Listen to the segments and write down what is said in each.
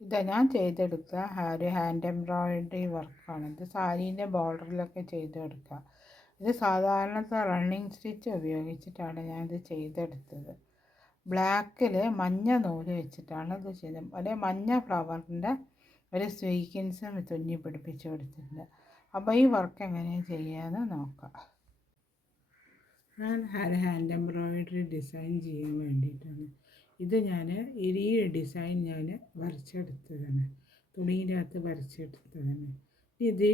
ഇതാ ഞാൻ ചെയ്തെടുത്ത ഒരു ഹാൻഡ് എംബ്രോയിഡറി വർക്കാണ്. ഇത് സാരീൻ്റെ ബോർഡറിലൊക്കെ ചെയ്തെടുക്കുക. ഇത് സാധാരണത്തെ റണ്ണിങ് സ്റ്റിച്ച് ഉപയോഗിച്ചിട്ടാണ് ഞാനിത് ചെയ്തെടുത്തത്. ബ്ലാക്കിൽ മഞ്ഞ നൂല് വെച്ചിട്ടാണ് ഇത് ചെയ്തത്. ഒരു മഞ്ഞ ഫ്ലവറിൻ്റെ ഒരു സ്വീക്വൻസും തുന്നി പിടിപ്പിച്ച് കൊടുത്തിട്ടുണ്ട്. അപ്പോൾ ഈ വർക്ക് എങ്ങനെയാണ് ചെയ്യാമെന്ന് നോക്കാം. ഞാൻ ഹാൻഡ് എംബ്രോയിഡറി ഡിസൈൻ ചെയ്യാൻ വേണ്ടിയിട്ടാണ് ഇത്. ഈ ഡിസൈൻ ഞാൻ വരച്ചെടുത്തതാണ്, തുണീൻ്റെ അകത്ത് വരച്ചെടുത്തതാണ്. ഇത്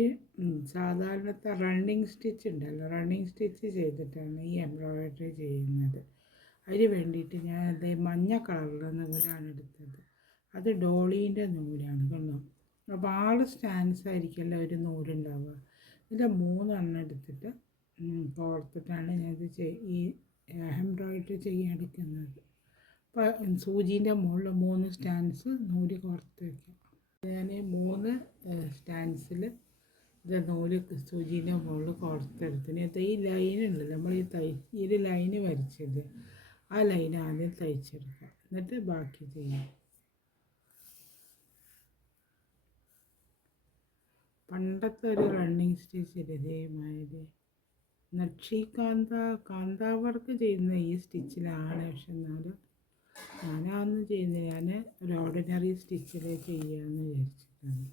സാധാരണത്തെ റണ്ണിങ് സ്റ്റിച്ച് ഉണ്ടല്ലോ, റണ്ണിങ് സ്റ്റിച്ച് ചെയ്തിട്ടാണ് ഈ എംബ്രോയിഡറി ചെയ്യുന്നത്. അതിന് വേണ്ടിയിട്ട് ഞാനത് മഞ്ഞ കളറിലെ നൂലാണ് എടുത്തത്. അത് ഡോളീൻ്റെ നൂലാണ്, കണ്ടോ. അപ്പോൾ 6 സ്റ്റാൻഡ്സ് ആയിരിക്കുമല്ലോ ഒരു നൂലുണ്ടാവുക. ഇതിൻ്റെ 3 എടുത്തിട്ട് കോർത്തിട്ടാണ് ഞാനിത് ഈ എംബ്രോയിഡറി ചെയ്യാൻ എടുക്കുന്നത്. അപ്പോൾ സൂചീൻ്റെ മുകളിൽ 3 സ്റ്റാൻഡ്സ് നൂല് കോർത്ത് വയ്ക്കാം. ഞാൻ 3 സ്റ്റാൻഡ്സിൽ ഇത് നൂല് സൂചീൻ്റെ മുകളിൽ കോർത്തെടുത്തിന്. ഈ ലൈനുണ്ടല്ലോ, നമ്മൾ ഈ ലൈന് വരച്ചത്, ആ ലൈൻ ആദ്യം തയ്ച്ചെടുക്കുക, എന്നിട്ട് ബാക്കി ചെയ്യാം. പണ്ടത്തെ ഒരു റണ്ണിങ് സ്റ്റിച്ച് ഇതേമാതിരി കാന്താവർക്ക് ചെയ്യുന്ന ഈ സ്റ്റിച്ചിലാണ്. പക്ഷെ എന്നാലും ഞാനതൊന്നും ചെയ്യുന്നില്ല. ഞാൻ ഒരു ഓർഡിനറി സ്റ്റിച്ചിൽ ചെയ്യാമെന്ന് വിചാരിച്ചിട്ടാണ്.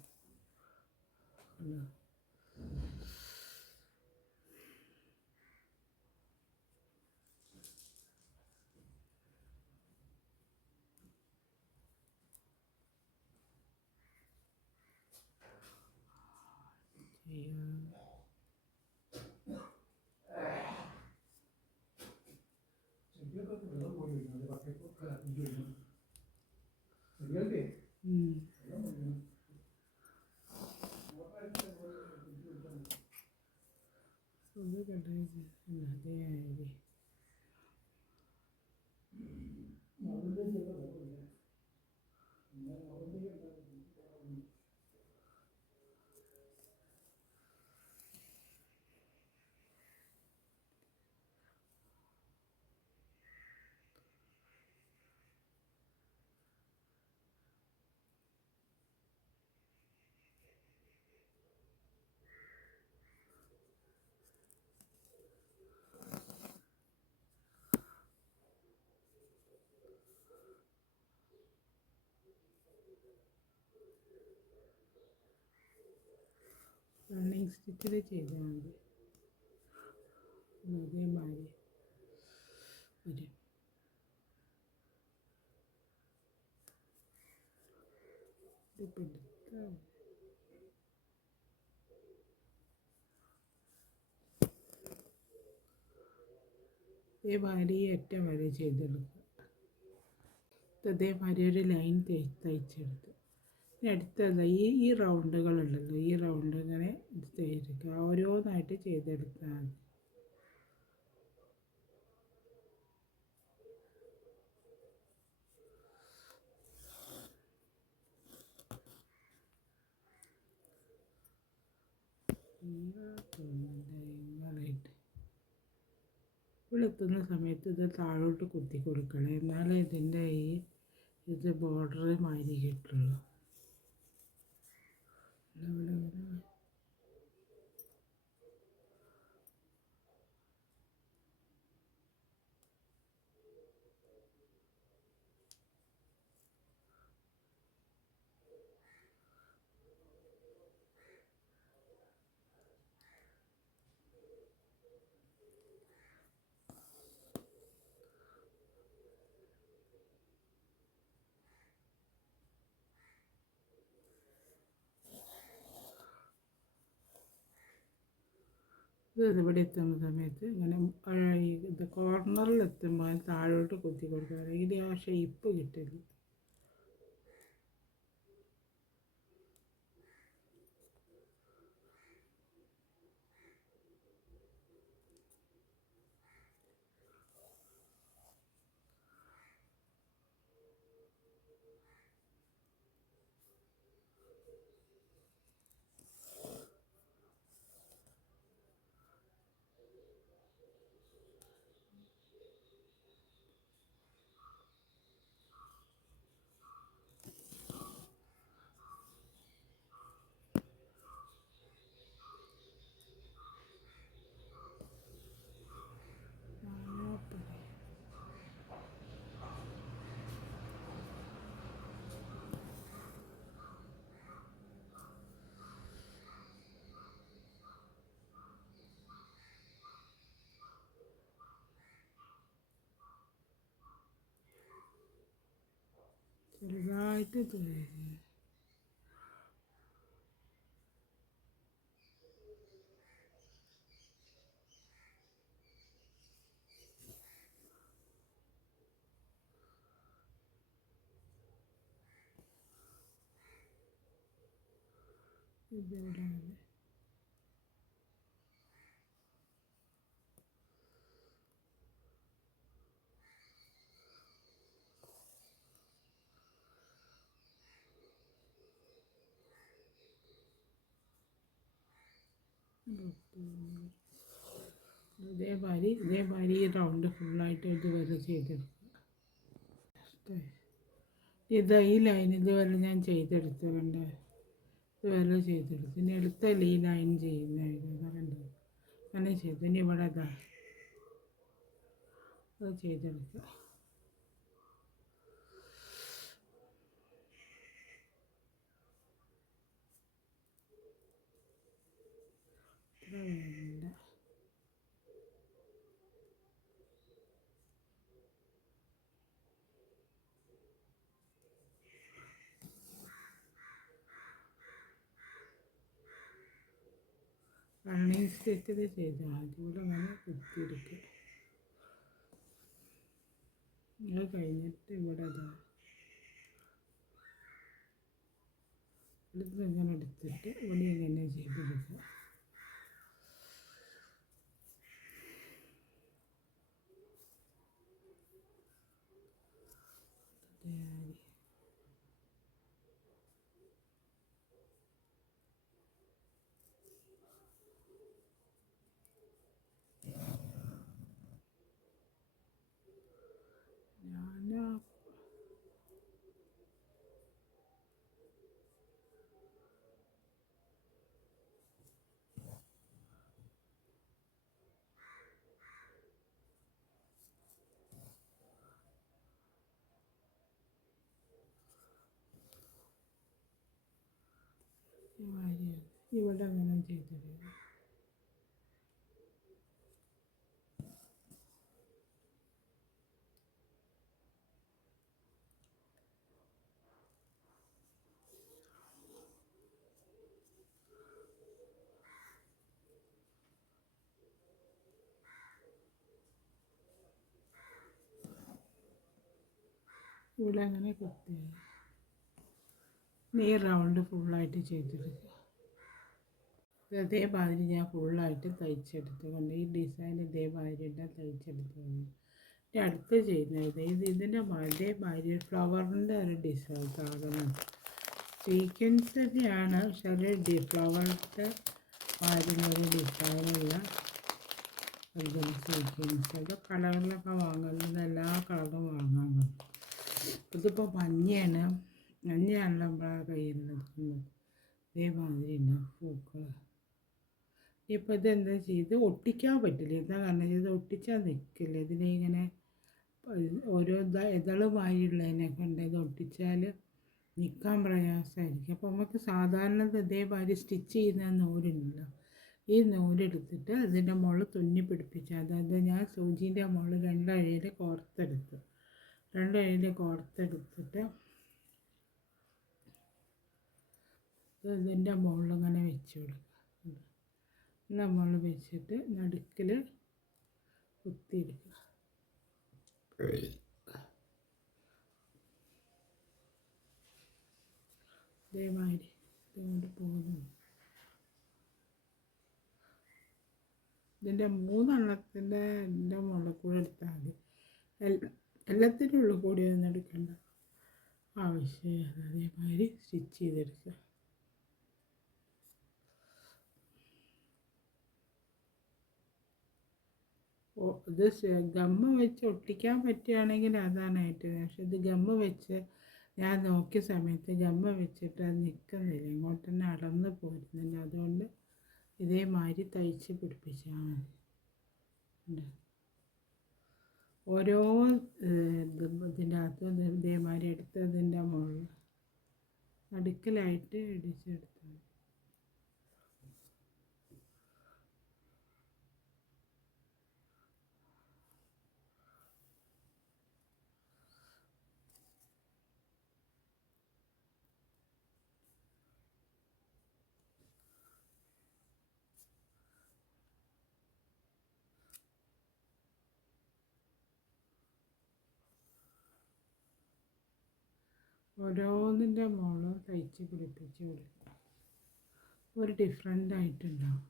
റണ്ണിങ് സ്റ്റിച്ചിൽ ചെയ്താൽ മതി. അതേമാതിരി ഒരു ഇതേമാതിരി ഏറ്റവും വരെ ചെയ്തെടുക്കുക. ഇതേമാതിരി ഒരു ലൈൻ തയ്ച്ചെടുത്ത് അടുത്തത് ഈ റൗണ്ടുകളുണ്ടല്ലോ, ഈ റൗണ്ട് ഇങ്ങനെ ചെയ്തെടുക്കുക. ഓരോന്നായിട്ട് ചെയ്തെടുത്താൽ മതി. എത്തുന്ന സമയത്ത് ഇത് താഴോട്ട് കുത്തി കൊടുക്കണം, എന്നാലേ ഇതിൻ്റെ ഇത് ബോർഡർ മാതിരി കിട്ടുള്ളൂ. ഇവിടെ എത്തുന്ന സമയത്ത് ഇങ്ങനെ ഇത് കോർണറിൽ എത്തുമ്പോൾ താഴോട്ട് കുത്തി കൊടുക്കുക. ഇത് ആ ഷേപ്പ് കിട്ടില്ല. ചെറുതായിട്ട് ഇതിവിടെയാണ്. ഇതേമാതിരി ഈ റൗണ്ട് ഫുള്ളായിട്ട് ഇതുവരെ ചെയ്തെടുക്കുക. ഈ ലൈൻ ഇതുവരെ ഞാൻ ചെയ്തെടുത്തതുണ്ട്. ഇതുവരെ ചെയ്തെടുത്തു. ഇനി അടുത്ത ഈ ലൈൻ ചെയ്യുന്നുണ്ട്. അങ്ങനെ ചെയ്തു. ഇനി ഇവിടെ അത് ചെയ്തെടുക്കുക. വേണ്ട. റണ്ണിങ് സ്റ്റിച്ചിൽ ചെയ്ത് അതുകൂടെ അങ്ങനെ കുത്തിയെടുക്കുക. അത് കഴിഞ്ഞിട്ട് ഇവിടെ ഇങ്ങനെ എടുത്തിട്ട് ഇവിടെ ഇങ്ങനെ ചെയ്തെടുക്കുക. ഇവിടെ അങ്ങനെ ചെയ്തെടുക്കുക. ഇവിടെ അങ്ങനെ കുത്തി ഈ റൗണ്ട് ഫുള്ളായിട്ട് ചെയ്തെടുക്കുക. അതേമാതിരി ഞാൻ ഫുള്ളായിട്ട് തയ്ച്ചെടുത്തുകൊണ്ട് ഈ ഡിസൈൻ ഇതേമാതിരി തയ്ച്ചെടുത്തുകൊണ്ട് അടുത്ത് ചെയ്യുന്നത് ഇതിൻ്റെ അതേമാതിരി ഫ്ലവറിൻ്റെ ഒരു ഡിസൈൻ സാധനം സീക്വൻസ് തന്നെയാണ്. പക്ഷെ അത് ഫ്ലവറിൻ്റെ മാതിരി ഒരു ഡിസൈനുള്ള സീക്വൻസ് അത് കളറിലൊക്കെ വാങ്ങുന്നത് എല്ലാ കളറും വാങ്ങാൻ പറ്റും. ഇതിപ്പോൾ മഞ്ഞയാണല്ലോ നമ്മളെ കയ്യിൽ നിൽക്കുന്നത്. അതേമാതിരി ഉണ്ടാവും പൂക്കൾ. ഇപ്പോൾ ഇതെന്താ ചെയ്ത് ഒട്ടിക്കാൻ പറ്റില്ല. എന്താ കാരണം ഇത് ഒട്ടിച്ചാൽ നിൽക്കില്ല. ഇതിനെ ഓരോ ഇതളുമായുള്ളതിനെ കൊണ്ട് ഇത് ഒട്ടിച്ചാൽ നിൽക്കാൻ പ്രയാസമായിരിക്കും. അപ്പോൾ നമുക്ക് സാധാരണ ഇതേമാതിരി സ്റ്റിച്ച് ചെയ്യുന്ന നൂലുണ്ടല്ലോ, ഈ നൂലെടുത്തിട്ട് അതിൻ്റെ മുകളിൽ തുന്നി പിടിപ്പിച്ച്, അതായത് ഞാൻ സൂചീൻ്റെ മുകളിൽ രണ്ടഴയിൽ കോർത്തെടുത്തിട്ട് ഇതിൻ്റെ മുകളിൽ ഇങ്ങനെ വെച്ച് കൊടുക്കുക. നമ്മൾ വെച്ചിട്ട് നടുക്കിൽ കുത്തിയെടുക്കുക. ഇതേമാതിരി ഇതുകൊണ്ട് പോകുന്നു. ഇതിൻ്റെ മൂന്നെണ്ണത്തിൻ്റെ മുകളിൽ കൂടെ എടുത്താൽ മതി. എല്ലാത്തിൻ്റെ ഉള്ളിൽ കൂടി ഒന്നും എടുക്കേണ്ട ആവശ്യമില്ല. അതേമാതിരി സ്റ്റിച്ച് ചെയ്തെടുക്കുക. ഇത് ഗമ്മ് വെച്ച് ഒട്ടിക്കാൻ പറ്റുകയാണെങ്കിൽ അതാണ് ഏറ്റവും. പക്ഷെ ഇത് ഗമ്മ് വെച്ച് ഞാൻ നോക്കിയ സമയത്ത് ഗമ്മ് വെച്ചിട്ട് അത് നിൽക്കുന്നില്ല, ഇങ്ങോട്ട് തന്നെ അടർന്ന് പോരുന്നില്ല. അതുകൊണ്ട് ഇതേമാതിരി തയ്ച്ച് പിടിപ്പിച്ചാൽ മതി. ഓരോ ഇതിൻ്റെ അകത്തും ഇതേമാതിരി എടുത്തതിൻ്റെ മുകളിൽ നടുക്കിലായിട്ട് ഇടിച്ചെടുത്താൽ മതി. ഓരോന്നിൻ്റെ മോളും തയ്ച്ച് പിടിപ്പിച്ച് കൊടുക്കുക. ഒരു ഡിഫറെൻ്റ് ആയിട്ടുണ്ടാവും.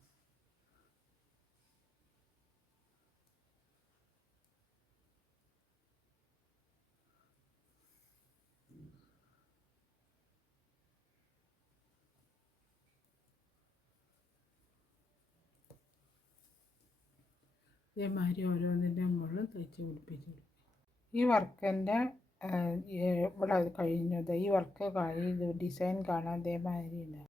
ഇതേമാതിരി ഓരോന്നിൻ്റെ മോളും തയ്ച്ച് പിടിപ്പിച്ച് കൊടുക്കുക. ഈ വർക്കിൻ്റെ ഇവിടെ കഴിഞ്ഞത്. ഈ വർക്ക് ഡിസൈൻ കാണാൻ ഇതേമാതിരി ഉണ്ടാവും.